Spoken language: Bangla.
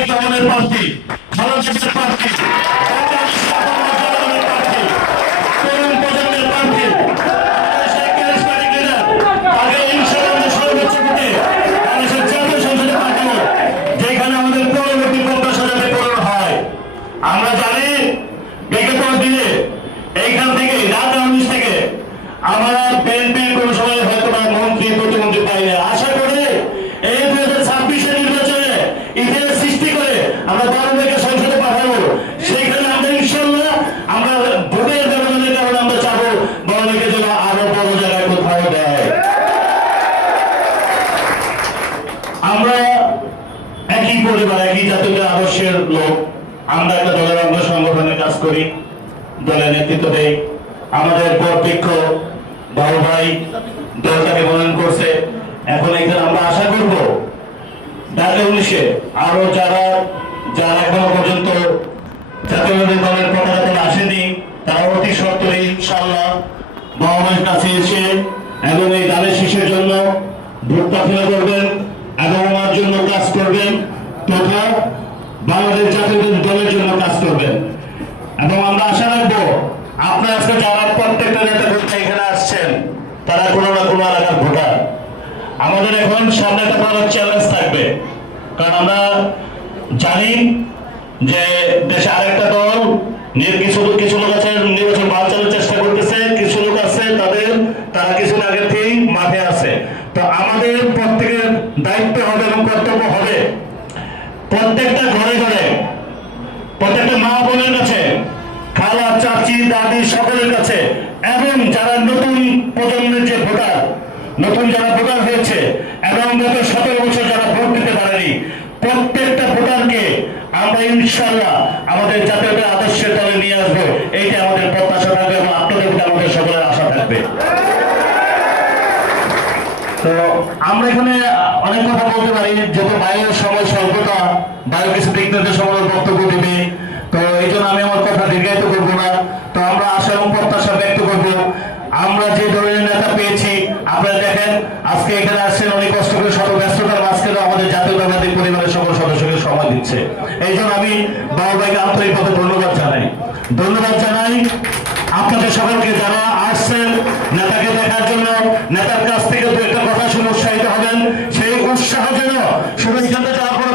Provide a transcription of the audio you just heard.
তারেক রহমানের প্রার্থী, ভালো দেশের প্রার্থী, তরুণ প্রজন্মের প্রার্থী, সেই ক্যারিজমেটিক লিডার, তাকে ইনশাআল্লাহ সর্বোচ্চ ভোটে বাংলাদেশের জাতীয় সংসদে পাঠাবো, যেখানে আমাদের পরবর্তী প্রত্যাশা যাতে পূরণ হয়। আমরা জানি বিগত দিনে এইখান থেকে ঢাকা 19 থেকে আমরা বিএনপির কোন সময় হয়তো বা মন্ত্রী প্রতিমন্ত্রী পাই না। আশা করি এই 2026 নির্বাচনে ইতিহাস সৃষ্টি করে আমরা বাংলাদেশকে সংসদে পাঠাবো। সেইখানে আমরা ইনশাআল্লাহ আমরা ভোটের ব্যবধানের কারণে আমরা চাবো বাংলাদেশকে যেন আরো বড় জায়গায় কোথাও দেয়। আমরা একই পরিবার, একই জাতীয় আদর্শের লোক। আমরা একটা দলের অঙ্গ সংগঠনে কাজ করি, দলের নেতৃত্ব দেই। আমাদের পরপক্ষ বড় ভাই দলটাকে মনোনয়ন করছে। এখন এখানে আমরা আশা করব ঢাকা 19-এ আরো যারা এখনো পর্যন্ত জাতীয় দলের পতাকা আসেনি, তারা অতি সত্তরই ইনশাআল্লাহ মহামারীর কাছে এসে এবং এই ধানের শীষের জন্য ভোট প্রার্থনা করবেন এবং আমার জন্য কাজ করবেন তথা বাংলাদেশ জাতীয় দলের জন্য কাজ করবেন। এবং আমরা আশা রাখবো আপনার আজকে যারা প্রত্যেকটা নেতা কর্মী এখানে আসছেন তারা কোনো না কোনো এলাকার ভোটার। আমাদের এখন সামনে একটা বড় চ্যালেঞ্জ থাকবে, কারণ আমরা জানি যে দেশে আরেকটা দল কিছু লোক আছে নির্বাচন বাঁচানোর চেষ্টা করতেছে, কিছু লোক আছে তারা কিছুদিন আগে থেকেই মাঠে আছে। তো আমাদের প্রত্যেকের দায়িত্ব হবে এবং কর্তব্য হবে প্রত্যেকটা ঘরে ঘরে, প্রত্যেকটা মা বোনের কাছে, খালা চাচি দাদি সকলের কাছে, এবং যারা নতুন প্রজন্মের যে ভোটার, নতুন যারা ভোটার হয়েছে এবং গত 17 বছর যারা ভোট দিতে পারেনি, প্রত্যেকটা ভোটারকে আমরা ইনশাআল্লাহ আমাদের জাতীয় আদর্শের দলে নিয়ে আসবো। এইটা আমাদের প্রত্যাশা থাকবে এবং আপনাদের প্রতি আমাদের সকলের আশা থাকবে। তো আমরা এখানে অনেক কথা বলতে পারি, যত বায়ুর সময় স্বল্পতা, বায়ু কিছু দিক নির্দেশমূলক বক্তব্য দিবে। তো এই জন্য আমি আমার কথা দীর্ঘায়িত করবো না। তো আমরা আশা এবং প্রত্যাশা ব্যক্ত করবো আমরা যে ধরনের নেতা পেয়েছি। আপনারা দেখেন আজকে এখানে আসছেন অনেক কষ্ট করে, শত ব্যস্ততার মাঝখানে আমাদের জাতীয়তাবাদী পরিবারের সকল সদস্যকে সময় দিচ্ছে। এই জন্য আমি বাবু ভাইকে আন্তরিকভাবে ধন্যবাদ জানাই আপনাদের সকলকে যারা আসছেন নেতাকে দেখার জন্য। নেতার কাছ থেকে দু একটা কথা শুনে উৎসাহিত হবেন, সেই উৎসাহ যেন শুধু এখানে যারা কোনো